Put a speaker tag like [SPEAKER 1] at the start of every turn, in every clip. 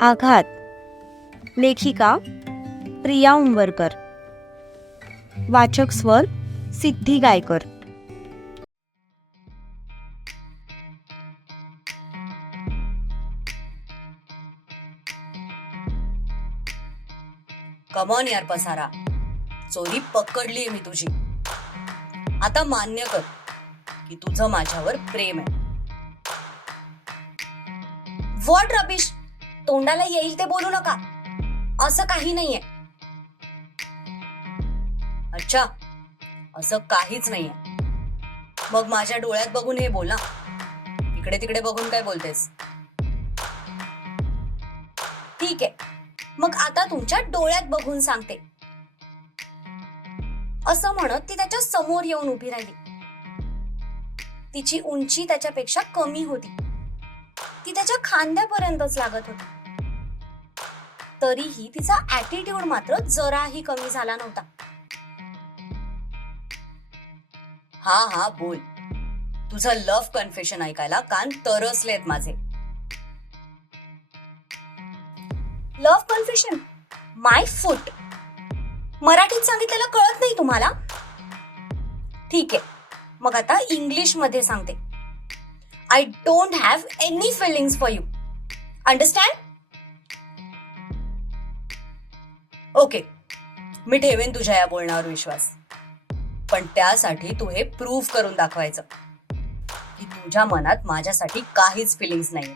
[SPEAKER 1] आघात. लेखिका प्रिया उंबरकर. वाचक स्वर सिद्धी गायकर.
[SPEAKER 2] कमॉन यार पसारा. चोरी पकडलीये मी तुझी. आता मान्य कर की तुझं माझ्यावर प्रेम आहे. व्हॉट रबिश तोंडाला येईल ते बोलू नका. असं काही नाहीये. अच्छा असं काहीच नाहीये. मग माझ्या डोळ्यात बघून हे बोला इकडे तिकडे बघून काय बोलतेस? ठीक आहे. मग आता तुमच्या डोळ्यात बघून सांगते. असं म्हणत ती त्याच्यासमोर येऊन उभी राहिली. तिची उंची त्याच्यापेक्षा कमी होती. ती त्याच्या खांद्यापर्यंतच लागत होती. तरीही तिचा ऍटिट्यूड मात्र जराही कमी झाला नव्हता. हा हा बोल. तुझं लव्ह कन्फेशन ऐकायला कान तरसलेत माझे. लव्ह कन्फेशन माय फूट मराठीत सांगितलेलं कळत नाही तुम्हाला? ठीक. आहे मग आता इंग्लिशमध्ये सांगते. I don't have any feelings for you understand okay. मी ठेवेन तुझ्या या बोलण्यावर विश्वास. पण त्यासाठी तू हे प्रूव्ह करून दाखवायचं. की तुझ्या मनात माझ्यासाठी काहीच फिलिंग्स नाहीत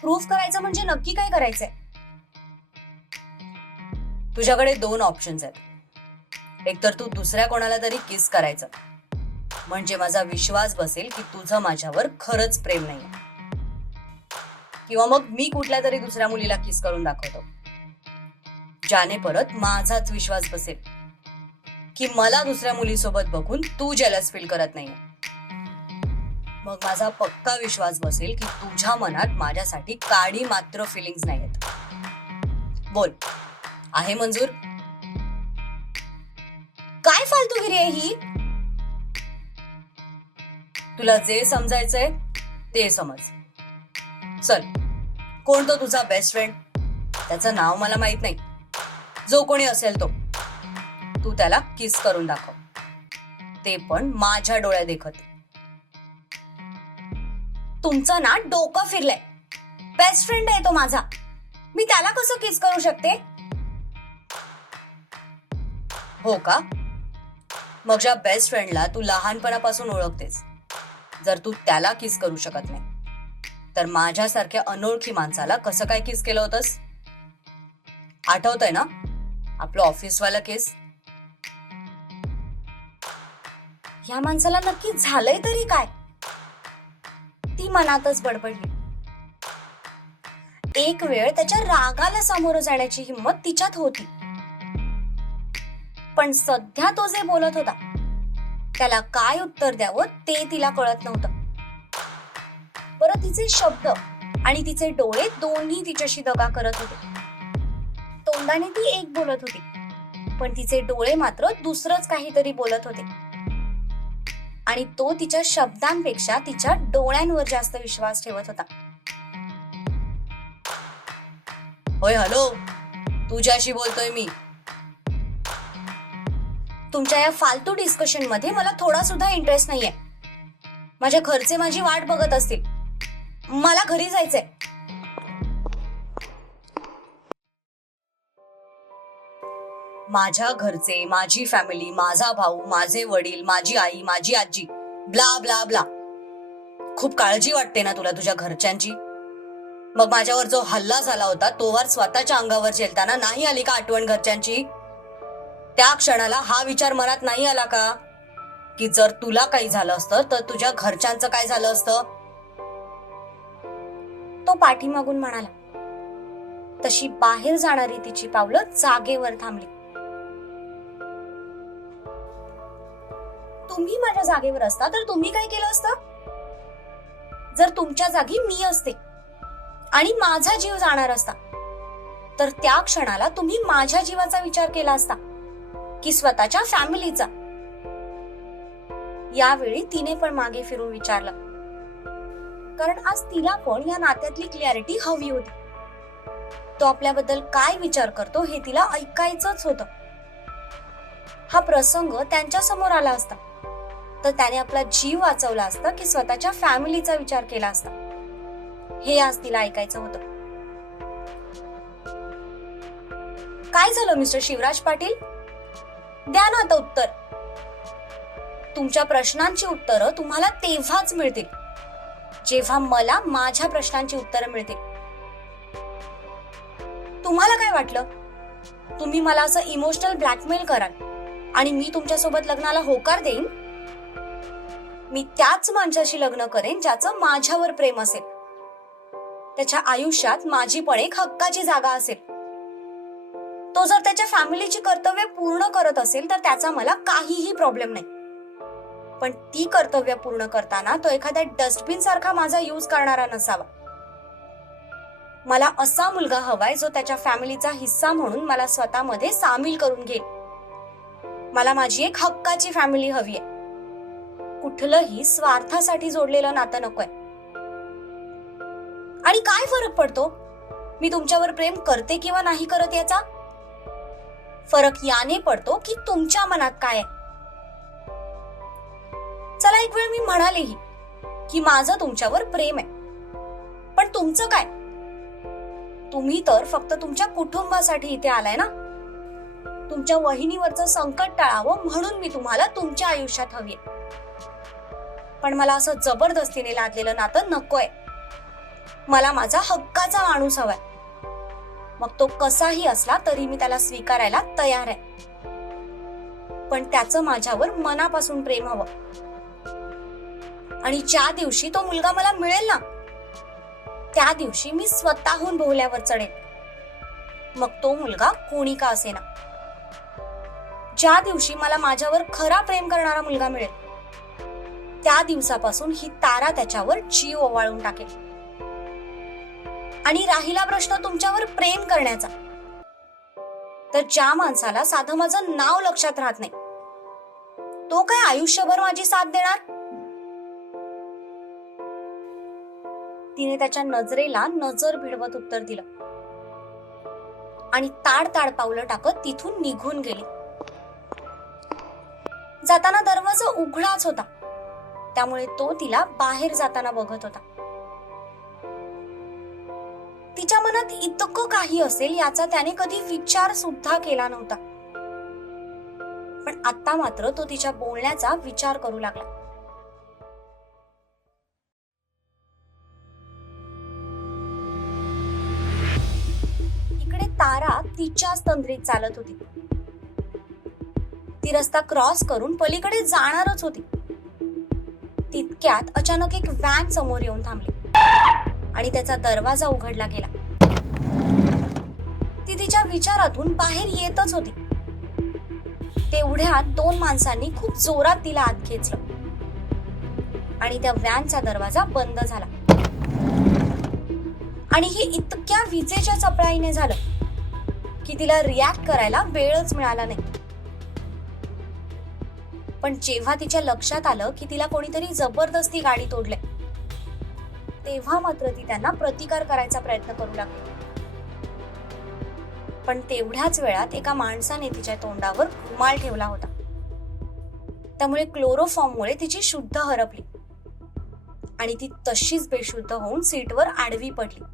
[SPEAKER 2] प्रूव्ह करायचं म्हणजे नक्की काय करायचंय? तुझ्याकडे दोन ऑप्शन्स आहेत. एकतर तू दुसऱ्या कोणाला तरी किस करायचं. म्हणजे माझा विश्वास बसेल की तुझं माझ्यावर खरंच प्रेम नाही किंवा मग मी कुठल्या तरी दुसऱ्या मुलीला किस करून दाखवतो. ज्याने परत माझाच विश्वास बसेल. की मला दुसऱ्या मुलीसोबत बघून तू जेलस फील करत नाही मग माझा पक्का विश्वास बसेल की तुझ्या मनात माझ्यासाठी काडी मात्र फिलिंग्स नाहीत बोल. आहे मंजूर? काय फालतूगिरी आहे ही? तुला जे समजायचंय ते समज. चल. कोण तो तुझा बेस्ट फ्रेंड त्याचं नाव मला माहीत नाही. जो कोणी असेल तो. तू त्याला किस करून दाखव. ते पण माझ्या डोळ्या देखत. तुमचं ना डोकं फिरलंय. बेस्ट फ्रेंड आहे तो माझा. मी त्याला कसं किस करू शकते? हो का? मग ज्या बेस्ट फ्रेंडला तू लहानपणापासून ओळखतेस जर तू त्याला किस करू शकत नाही. तर माझ्यासारख्या अनोळखी माणसाला कसं काय किस केलं होतंस? आठवतंय ना? आपलं ऑफिसवाला केस या माणसाला नक्की झालंय तरी काय? ती मनातच बडबडली. एक वेळ त्याच्या रागाला सामोरं जाण्याची हिंमत तिच्यात होती. पण सध्या तो जे बोलत होता त्याला काय उत्तर द्यावं ते तिला कळत नव्हतं. बरं तिचे शब्द आणि तिचे डोळे दोन्ही तिच्याशी दगा करत होते. तोंडाने ती एक बोलत होती पण तिचे डोळे मात्र दुसरंच काहीतरी बोलत होते. आणि तो तिच्या शब्दांपेक्षा तिच्या डोळ्यांवर जास्त विश्वास ठेवत होता. होय हॅलो तुझ्याशी बोलतोय मी. तुमच्या या फालतू डिस्कशनमध्ये मला थोडा सुद्धा इंटरेस्ट नाहीये. माझ्या घरचे माझी वाट बघत असतील. मला घरी जायचंय. माझ्या घरचे माझी फॅमिली माझा भाऊ माझे वडील माझी आई माझी आजी ब्ला ब्ला ब्ला खूप काळजी वाटते ना तुला तुझ्या घरच्यांची? मग माझ्यावर जो हल्ला झाला होता तोवर स्वतःच्या अंगावर झेलताना नाही आली का आठवण घरच्यांची? त्या क्षणाला हा विचार मनात नाही आला का? की जर तुला काही झालं असतं तर तुझ्या घरच्यांचं काय झालं असतं? तो पाठीमागून म्हणाला तशी बाहेर जाणारी तिची पावलं जागेवर थांबली. तुम्ही माझ्या जागेवर असता तर तुम्ही काय केलं असतं? जर तुमच्या जागी मी असते आणि माझा जीव जाणार असता तर त्या क्षणाला तुम्ही माझ्या जीवाचा विचार केला असता की स्वतःच्या फॅमिलीचा. यावेळी तिने पण मागे फिरून विचारलं कारण आज तिला पण या नात्यातली क्लॅरिटी हवी होती. तो आपल्याबद्दल काय विचार करतो हे तिला ऐकायचंच होतं. हा प्रसंग त्यांच्यासमोर आला असता. तर त्याने आपला जीव वाचवला असता की स्वतःच्या फॅमिलीचा विचार केला असता. हे आज तिला ऐकायचं होतं. काय झालं मिस्टर शिवराज पाटील? द्या ना आता उत्तर. तुमच्या प्रश्नांची उत्तरं तुम्हाला तेव्हाच मिळतील. जेव्हा मला माझ्या प्रश्नांची उत्तरं मिळतील तुम्हाला काय वाटलं? तुम्ही मला असं इमोशनल ब्लॅकमेल कराल आणि मी तुमच्यासोबत लग्नाला होकार देईन? मी त्याच माणसाशी लग्न करेन ज्याचं माझ्यावर प्रेम असेल. त्याच्या आयुष्यात माझी पण एक हक्काची जागा असेल. तो जर त्याच्या फॅमिलीची कर्तव्य पूर्ण करत असेल तर त्याचा मला काहीही प्रॉब्लेम नाही. पण ती कर्तव्य पूर्ण करताना तो एखाद्या डस्टबिन सारखा माझा यूज करणारा नसावा. मला असा मुलगा हवाय जो त्याच्या फॅमिलीचा हिस्सा म्हणून मला स्वतःमध्ये सामील करून घेईल. मला माझी एक हक्काची फॅमिली हवी आहे कुठलंही स्वार्थासाठी जोडलेलं नातं नकोय. आणि काय फरक पडतो? मी तुमच्यावर प्रेम करते किंवा नाही करत याचा? फरक याने पडतो की तुमच्या मनात काय आहे? चला एक वेळ मी म्हणालेही की माझं तुमच्यावर प्रेम आहे. पण तुमचं काय? तुम्ही तर फक्त तुमच्या कुटुंबासाठी इथे आलाय ना? तुमच्या वहिनीवरचं संकट टाळावं म्हणून मी तुम्हाला तुमच्या आयुष्यात हवी पण मला असं जबरदस्तीने लादलेलं नातं नकोय. मला माझा हक्काचा माणूस हवाय. मग तो कसाही असला तरी मी त्याला स्वीकारायला तयार आहे. पण त्याचं माझ्यावर मनापासून प्रेम हवं. आणि ज्या दिवशी तो मुलगा मला मिळेल ना त्या दिवशी मी स्वतःहून भोवल्यावर चढेन. मग तो मुलगा कोणी का असेना. ज्या दिवशी मला माझ्यावर खरा प्रेम करणारा मुलगा मिळेल त्या दिवसापासून ही तारा त्याच्यावर जीव ओवाळून टाकेल. आणि राहिला प्रश्न तुमच्यावर प्रेम करण्याचा. तर ज्या माणसाला साधं माझं नाव लक्षात राहत नाही तो काय आयुष्यभर माझी साथ देणार? तिने त्याच्या नजरेला नजर भिडवत उत्तर दिलं. आणि ताड ताड पावलं टाकत तिथून निघून गेली. जाताना दरवाजा उघडाच होता. त्यामुळे तो तिला बाहेर जाताना बघत होता. तिच्या मनात इतकं काही असेल याचा त्याने कधी विचार सुद्धा केला नव्हता. पण आता मात्र तो तिच्या बोलण्याचा विचार करू लागला. तिच्याच तंद्रीत चालत होती. ती रस्ता क्रॉस करून पलीकडे जाणारच होती. तितक्यात अचानक एक व्हॅन समोर येऊन थांबली आणि त्याचा दरवाजा उघडला गेला. ती तिच्या विचारातून बाहेर येतच होती. तेवढ्यात दोन माणसांनी खूप जोरात तिला आत खेचलं आणि त्या व्हॅनचा दरवाजा बंद झाला. आणि हे इतक्या विजेच्या चपळाईने झालं. की तिला रिॲक्ट करायला वेळच मिळाला नाही. पण जेव्हा तिच्या लक्षात आलं की तिला कोणीतरी जबरदस्ती गाडी तोडले तेव्हा मात्र ती त्यांना प्रतिकार करायचा प्रयत्न करू लागली. पण तेवढ्याच वेळात एका माणसाने तिच्या तोंडावर रुमाल ठेवला होता. त्यामुळे क्लोरोफॉर्ममुळे तिची शुद्ध हरपली आणि ती तशीच बेशुद्ध होऊन सीटवर आडवी पडली.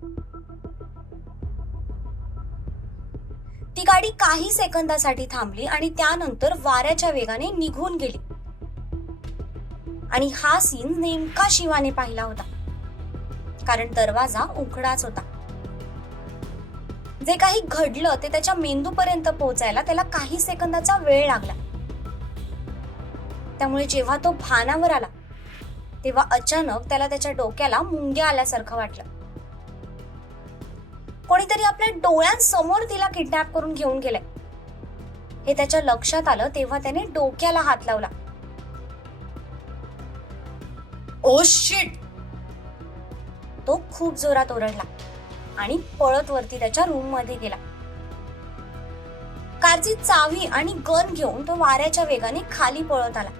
[SPEAKER 2] ती गाडी काही सेकंदासाठी थांबली आणि त्यानंतर वाऱ्याच्या वेगाने निघून गेली. आणि हा सीन नेमका शिवाने पाहिला होता. कारण दरवाजा उघडाच होता. जे काही घडलं ते त्याच्या मेंदूपर्यंत पोहोचायला त्याला काही सेकंदाचा वेळ लागला. त्यामुळे जेव्हा तो भानावर आला तेव्हा अचानक त्याला त्याच्या डोक्याला मुंग्या आल्यासारखं वाटलं. कोणीतरी आपल्या डोळ्यांसमोर तिला किडनॅप करून घेऊन गेलंय. हे त्याच्या लक्षात आलं तेव्हा त्याने डोक्याला हात लावला. ओ शिट तो खूप जोरात ओरडला आणि पळत वरती त्याच्या रूममध्ये गेला. कारची चावी आणि गन घेऊन तो वाऱ्याच्या वेगाने खाली पळत आला.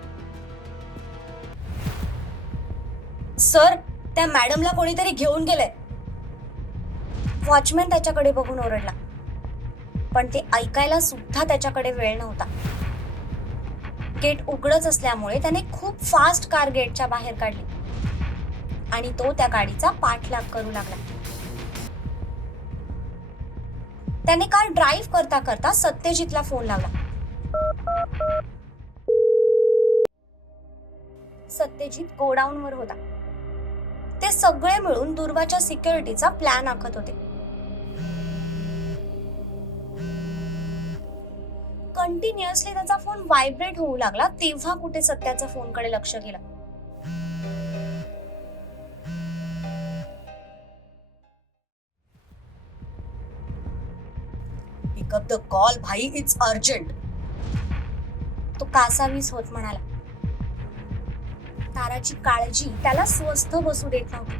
[SPEAKER 2] सर त्या मॅडमला कोणीतरी घेऊन गेलंय. वॉचमॅन त्याच्याकडे बघून ओरडला. पण ते ऐकायला सुद्धा त्याच्याकडे वेळ नव्हता. गेट उघडच असल्यामुळे त्याने खूप फास्ट कार गेटच्या बाहेर काढली. आणि तो त्या गाडीचा पाठलाग करू लागला. त्याने कार ड्राईव्ह करता करता सत्यजितला फोन लावला. सत्यजित गोडाऊनवर होता. ते सगळे मिळून दुर्वाच्या सिक्युरिटीचा प्लॅन आखत होते. कंटिन्युअसली त्याचा फोन व्हायब्रेट होऊ लागला तेव्हा कुठे सत्याचा फोनकडे लक्ष गेलं. पिकअप द कॉल भाई इट्स अर्जंट तो कासावीस होत म्हणाला. ताराची काळजी त्याला स्वस्थ बसू देत नव्हती.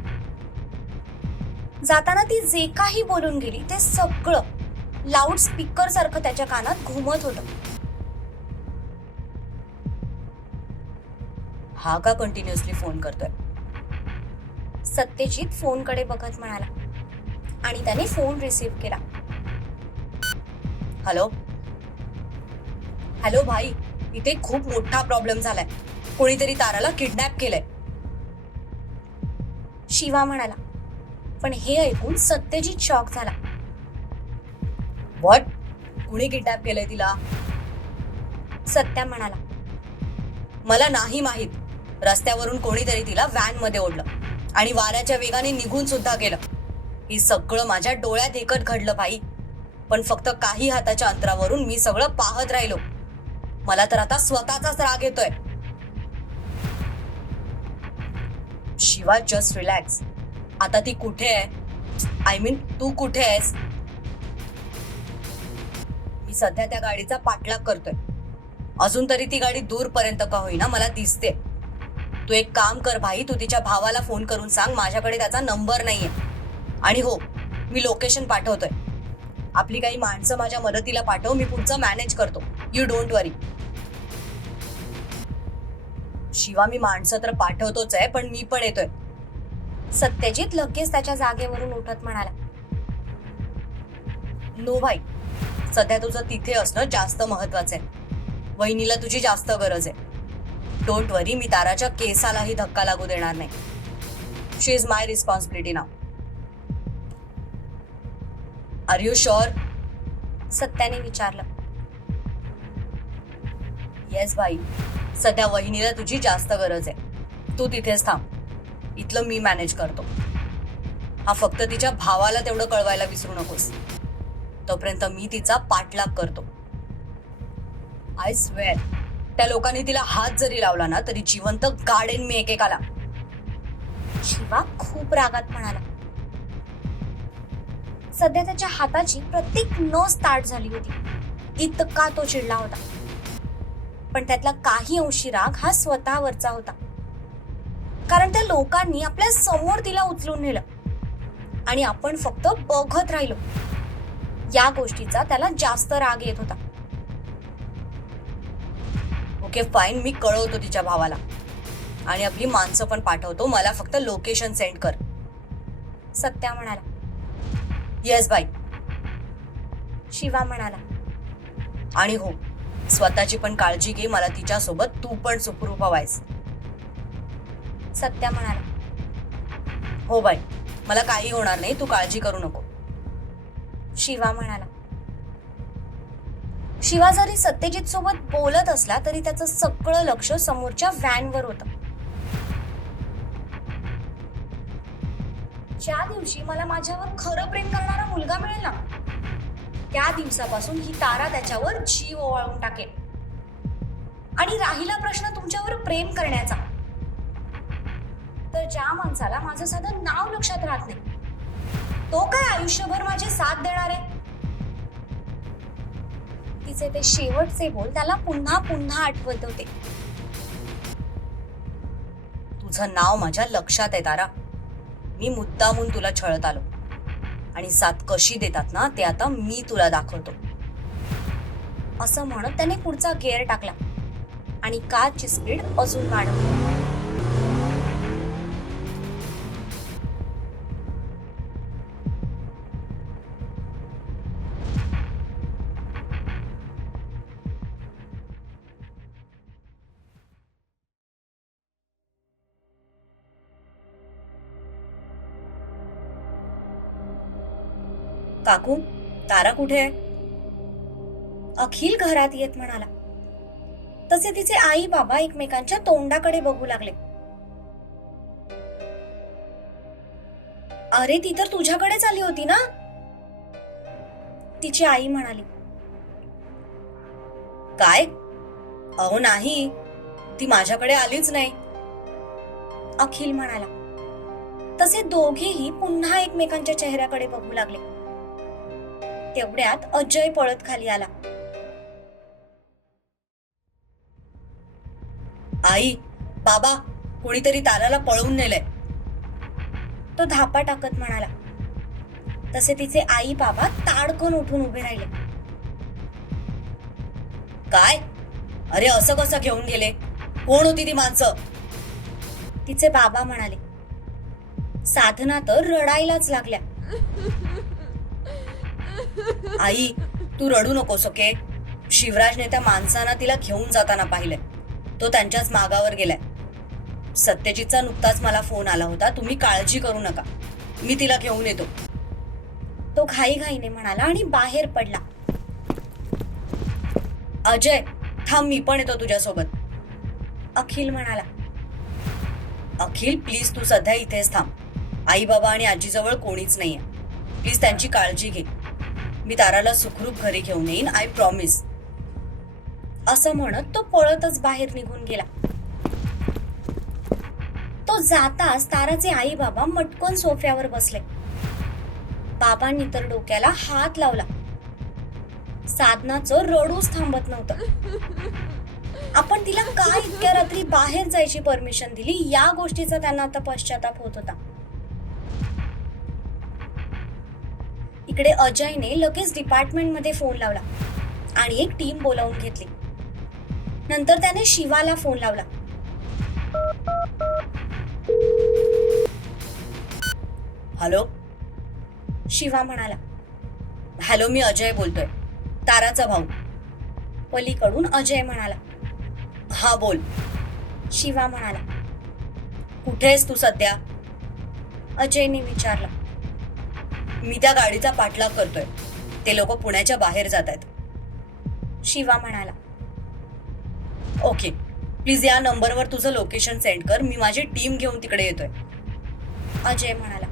[SPEAKER 2] जाताना ती जे काही बोलून गेली ते सगळं लाऊड स्पीकर सारखं त्याच्या कानात घुमत होत. हा का कंटिन्युअसली फोन करतोय? सत्यजित फोनकडे बघत म्हणाला. आणि त्याने फोन रिसीव्ह केला. हॅलो हॅलो भाई इथे खूप मोठा प्रॉब्लेम झालाय. कोणीतरी ताराला किडनॅप केलंय. शिवा म्हणाला. पण हे ऐकून सत्यजित शॉक झाला. व्हॉट कुणी किडनॅप केलंय तिला? सत्या म्हणाला. मला नाही माहीत रस्त्यावरून कोणीतरी तिला व्हॅनमध्ये ओढलं आणि वाऱ्याच्या वेगाने निघून सुद्धा गेलं. हे सगळं माझ्या डोळ्यात एकत घडलं भाई. पण फक्त काही हाताच्या अंतरावरून मी सगळं पाहत राहिलो. मला तर आता स्वतःचाच राग येतोय. शिवा जस्ट रिलॅक्स आता ती कुठे आहे? आय मीन तू कुठे आहेस? मी सध्या त्या गाडीचा पाठलाग करतोय. अजून तरी ती गाडी दूरपर्यंत का होईना मला दिसते. तू एक काम कर भाई तू तिच्या भावाला फोन करून सांग माझ्याकडे त्याचा नंबर नाहीये. आणि हो मी लोकेशन पाठवतोय. आपली काही माणसं माझ्या मदतीला पाठव मी पुढचं मॅनेज करतो. यू डोंट वरी शिवा मी माणसं तर पाठवतोच आहे पण मी पण येतोय. सत्यजित लगेच त्याच्या जागेवरून उठत म्हणाला. नो भाई सध्या तुझं तिथे असणं जास्त महत्वाचं आहे. वहिनीला तुझी जास्त गरज आहे. डोंट वरी मी ताराच्या केसालाही धक्का लागू देणार नाही. She is my responsibility now are you sure सत्याने विचारलं. येस भाई सध्या वहिनीला तुझी जास्त गरज आहे. तू तिथेच थांब. इथलं मी मॅनेज करतो. हा फक्त तिच्या भावाला तेवढं कळवायला विसरू नकोस. तोपर्यंत मी तिचा पाठलाग करतो. आय स्वेअर त्या लोकांनी तिला हात जरी लावला ना तरी जिवंत गाडेन मी एकेकाला. शिवा खूप रागात म्हणाला. सध्या त्याच्या हाताची प्रत्येक नस ताट झाली होती. इतका तो चिडला होता. पण त्यातला काही अंशी राग हा स्वतःवरचा होता. कारण त्या लोकांनी आपल्यासमोर तिला उचलून नेलं. आणि आपण फक्त बघत राहिलो. या गोष्टीचा त्याला जास्त राग येत होता. ओके फाईन मी कळवतो तिच्या भावाला. आणि आपली माणसं पण पाठवतो मला फक्त लोकेशन सेंड कर. सत्या म्हणाला. येस बाई शिवा म्हणाला. आणि हो स्वतःची पण काळजी घे मला तिच्यासोबत तू पण सुखरूप व्हायस. सत्या म्हणाला. हो बाई मला काही होणार नाही तू काळजी करू नको. शिवा म्हणाला. शिवा जरी सत्यजित सोबत बोलत असला तरी त्याचं सगळं लक्ष समोरच्या व्हॅनवर होत. ज्या दिवशी मला माझ्यावर खरं प्रेम करणारा मुलगा मिळेल ना त्या दिवसापासून ही तारा त्याच्यावर जीव ओवाळून टाकेल. आणि राहिला प्रश्न तुमच्यावर प्रेम करण्याचा. तर ज्या माणसाला माझं साधं नाव लक्षात राहत नाही तो काय आयुष्यभर माझी साथ देणार आहे. तिचे ते शेवटचे बोल त्याला पुन्हा पुन्हा आठवत होते. तुझं नाव माझ्या लक्षात आहे तारा. मी मुद्दामून तुला छळत आलो. आणि साथ कशी देतात ना ते आता मी तुला दाखवतो. असं म्हणत त्याने पुढचा गेअर टाकला. आणि कारची स्पीड अजून वाढवली. काकू तारा कुठे आहे?
[SPEAKER 3] अखिल घरात येत म्हणाला. तसे तिचे आई बाबा एकमेकांच्या तोंडाकडे बघू लागले. अरे ती तर तुझ्याकडेच आली होती ना? तिची आई म्हणाली.
[SPEAKER 2] काय? अहो नाही. ती माझ्याकडे आलीच नाही.
[SPEAKER 3] अखिल म्हणाला. तसे दोघेही पुन्हा एकमेकांच्या चेहऱ्याकडे बघू लागले. तेवढ्यात अजय पळत खाली आला.
[SPEAKER 2] आई बाबा कोणीतरी ताराला पळवून नेलंय.
[SPEAKER 3] तो धापा टाकत म्हणाला. तसे तिचे आई बाबा ताडकन उठून उभे राहिले.
[SPEAKER 2] काय? अरे असं कसं घेऊन गेले? कोण होती ती माणसं?
[SPEAKER 3] तिचे बाबा म्हणाले. साधना तर रडायलाच लागल्या.
[SPEAKER 2] आई तू रडू नकोस ओके? शिवराजने त्या माणसांना तिला घेऊन जाताना पाहिलंय. तो त्यांच्याच मागावर गेलाय. सत्यजितचा नुकताच मला फोन आला होता तुम्ही काळजी करू नका. मी तिला घेऊन येतो.
[SPEAKER 3] तो घाईघाईने म्हणाला आणि बाहेर पडला.
[SPEAKER 2] अजय थांब मी पण येतो तुझ्यासोबत.
[SPEAKER 3] अखिल म्हणाला
[SPEAKER 2] अखिल प्लीज तू सध्या इथेच थांब. आई बाबा आणि आजीजवळ कोणीच नाहीये. प्लीज त्यांची काळजी घे. मी ताराला सुखरूप घरी घेऊन येईन आय प्रॉमिस
[SPEAKER 3] असं म्हणत तो पळतच बाहेर निघून गेला. तो जाताच ताराचे आई बाबा मटकन सोफ्यावर बसले. बाबांनी तर डोक्याला हात लावला. साधनाचं रडूच थांबत नव्हतं. आपण तिला का इतक्या रात्री बाहेर जायची परमिशन दिली? या गोष्टीचा त्यांना आता पश्चाताप होत होता. इकडे अजयने लगेच डिपार्टमेंटमध्ये फोन लावला आणि एक टीम बोलावून घेतली. नंतर त्याने शिवाला फोन लावला.
[SPEAKER 2] हॅलो.
[SPEAKER 3] शिवा म्हणाला.
[SPEAKER 2] हॅलो मी अजय बोलतोय. ताराचा भाऊ.
[SPEAKER 3] पलीकडून अजय म्हणाला.
[SPEAKER 2] हा बोल.
[SPEAKER 3] शिवा म्हणाला.
[SPEAKER 2] कुठे आहेस तू सध्या?
[SPEAKER 3] अजयने विचारलं.
[SPEAKER 2] मी त्या गाडीचा पाठलाग करतोय. ते लोक पुण्याच्या बाहेर जात आहेत
[SPEAKER 3] शिवा म्हणाला.
[SPEAKER 2] ओके. प्लीज या नंबरवर तुझं लोकेशन सेंड कर. मी माझी टीम घेऊन तिकडे येतोय.
[SPEAKER 3] अजय म्हणाला.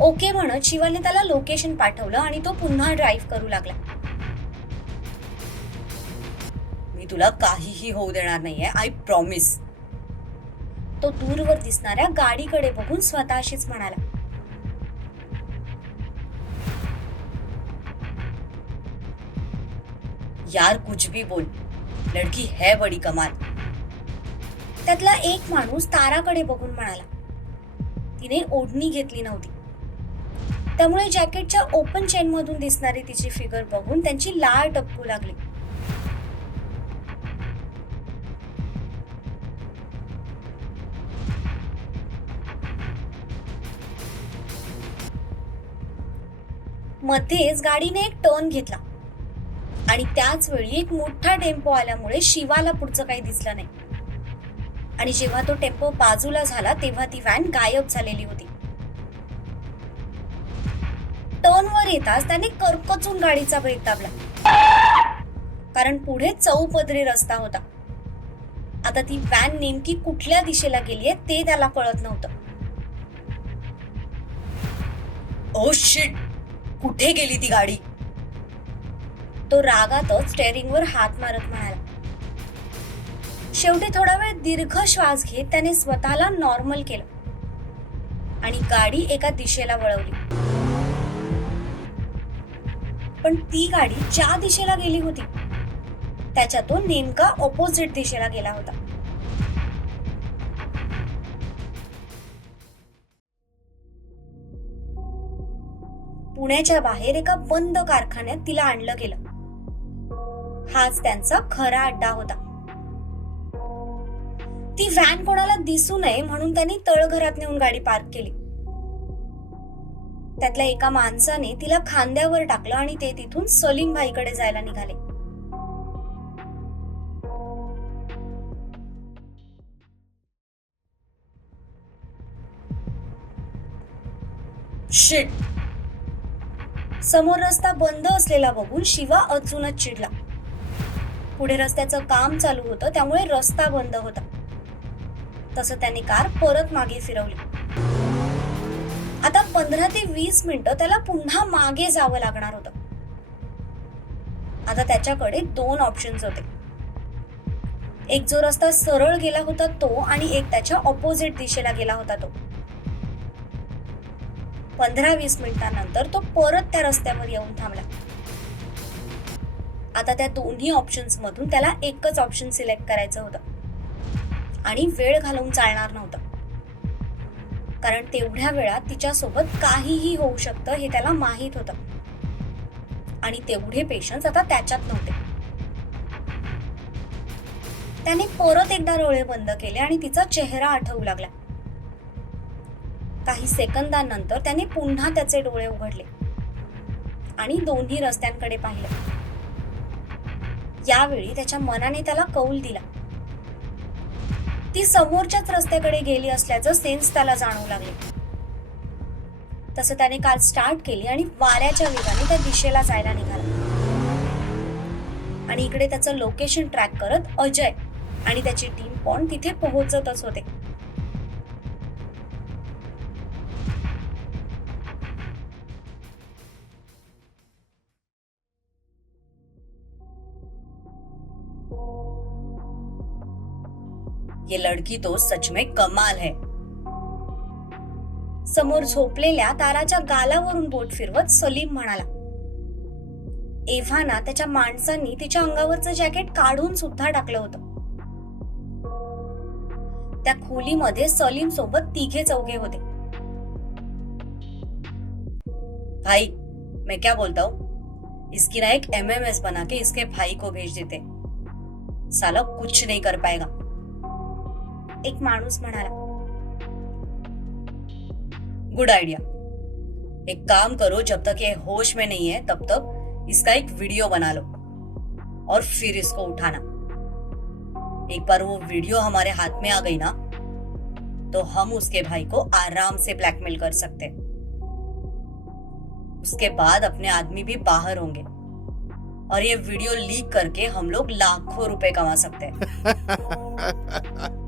[SPEAKER 3] ओके म्हणत शिवाने त्याला लोकेशन पाठवलं आणि तो पुन्हा ड्राईव्ह करू लागला.
[SPEAKER 2] मी तुला काहीही होऊ देणार नाहीये आय प्रॉमिस
[SPEAKER 3] तो दूरवर दिसणाऱ्या गाडीकडे बघून स्वतःशीच म्हणाला.
[SPEAKER 2] यार कुछ भी बोल। लडकी है बडी कमाल।
[SPEAKER 3] त्यातला एक माणूस ताराकडे बघून म्हणाला तिने ओढणी घेतली नव्हती. त्यामुळे जॅकेटच्या ओपन चेन मधून दिसणारी तिची फिगर बघून त्यांची लाळ टपकू लागली. मध्येच गाडीने एक टर्न घेतला. आणि त्याच वेळी एक मोठा टेम्पो आल्यामुळे शिवाला पुढचं काही दिसलं नाही. आणि जेव्हा तो टेम्पो बाजूला झाला तेव्हा ती व्हॅन गायब झालेली होती. टर्नवर येताच त्याने करकचून गाडीचा ब्रेक दाबला. कारण पुढे चौपदरी रस्ता होता. आता ती व्हॅन नेमकी कुठल्या दिशेला गेलीये ते त्याला कळत नव्हतं.
[SPEAKER 2] Oh ओ शिट कुठे गेली ती गाडी?
[SPEAKER 3] तो रागातच स्टेअरिंगवर हात मारत म्हणाला. शेवटी थोडा वेळ दीर्घ श्वास घेत त्याने स्वतःला नॉर्मल केलं. आणि गाडी एका दिशेला वळवली. पण ती गाडी ज्या दिशेला गेली होती त्याच्या तो नेमका ऑपोजिट दिशेला गेला होता. पुण्याच्या बाहेर एका बंद कारखान्यात तिला आणलं गेलं. हाच त्यांचा खरा अड्डा होता. ती व्हॅन कोणाला दिसू नये म्हणून त्यांनी तळघरात नेऊन गाडी पार्क केली. त्यातल्या एका माणसाने तिला खांद्यावर टाकलं आणि ते तिथून सलीम भाईकडे जायला निघाले.
[SPEAKER 2] शिट.
[SPEAKER 3] समोर रस्ता बंद असलेला बघून शिवा अजूनच चिडला. पुढे रस्त्याचं काम चालू होतं त्यामुळे रस्ता बंद होता. तसं त्याने कार परत मागे फिरवली. आता पंधरा ते वीस मिनिटं त्याला पुन्हा मागे जावं लागणार होतं. आता त्याच्याकडे दोन ऑप्शन्स होते. एक जो रस्ता सरळ गेला होता तो आणि एक त्याच्या ऑपोजिट दिशेला गेला होता तो. पंधरा वीस मिनिटांनंतर तो परत त्या रस्त्यावर येऊन थांबला. आता त्या दोन्ही ऑप्शन्स मधून त्याला एकच ऑप्शन सिलेक्ट करायचं होतं. आणि वेळ घालवून चालणार नव्हतं. कारण तेवढ्या वेळात तिच्यासोबत काहीही होऊ शकतं हे त्याला माहीत होतं. आणि तेवढे पेशन्स आता त्याच्यात नव्हते. त्याने परत एकदा डोळे बंद केले आणि तिचा चेहरा आठवू लागला. काही सेकंदांनंतर त्याने पुन्हा त्याचे डोळे उघडले. आणि दोन्ही रस्त्यांकडे पाहिलं. यावेळी त्याच्या मनाने त्याला कौल दिला. ती समोरच्याच रस्त्याकडे गेली असल्याचं सेन्स त्याला जाणवू लागले. तसं त्याने काल स्टार्ट केली आणि वाऱ्याच्या वेगाने त्या दिशेला जायला निघाला. आणि इकडे त्याचं लोकेशन ट्रॅक करत अजय आणि त्याची टीम पण तिथे पोहोचतच होते.
[SPEAKER 2] ये लड़की तो सच में कमाल है।
[SPEAKER 3] समोर झोपलेल्या ताराच्या गालावरून बोट फिरवत सलीम म्हणाला एव्हाना त्याच्या माणसांनी तिच्या अंगावरचं जॅकेट काढून सुद्धा टाकलं होतं. त्या खोलीमध्ये सलीम सोबत तिघे चौघे होते.
[SPEAKER 2] भाई मैं क्या बोलता हूँ? इसकी ना एक एमएमएस बना के इसके भाई को भेज देते। साला कुछ नहीं कर पाएगा।
[SPEAKER 3] एक माणूस म्हणाला
[SPEAKER 2] गुड आइडिया एक काम करो, जब तक ये होश में नहीं है, तब तक इसका एक वीडियो बना लो और फिर इसको उठाना। एक बार वो वीडियो हमारे हाथ में आ गई ना तो हम उसके भाई को आराम से ब्लैकमेल कर सकते हैं। उसके बाद अपने आदमी भी बाहर होंगे और ये वीडियो लीक करके हम लोग लाखों रुपए कमा सकते हैं।